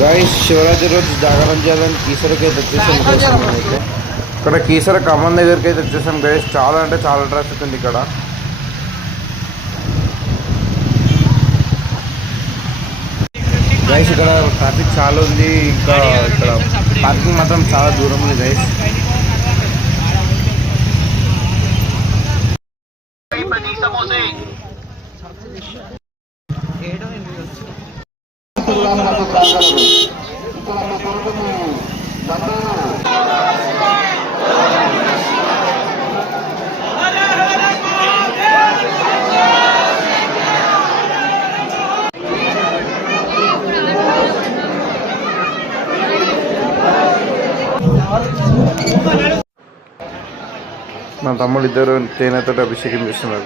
Guys Shivaratri రోజు జాగరణ చేయాలని కీసరకి అయితే వచ్చేసాం గైస్ మేమైతే. ఇక్కడ కీసర ఖమ్మం దగ్గరికి అయితే వచ్చేసాం గైస్. చాలా అంటే చాలా ట్రాఫిక్ ఉంది ఇక్కడ. గైస్ ఇక్కడ ట్రాఫిక్ చాలా ఉంది. ఇంకా ఇక్కడ పార్కింగ్ మాత్రం చాలా దూరం ఉంది గైస్. మా తమ్ముడు ఇద్దరు తేనెతో అభిషేకం చేస్తున్నారు.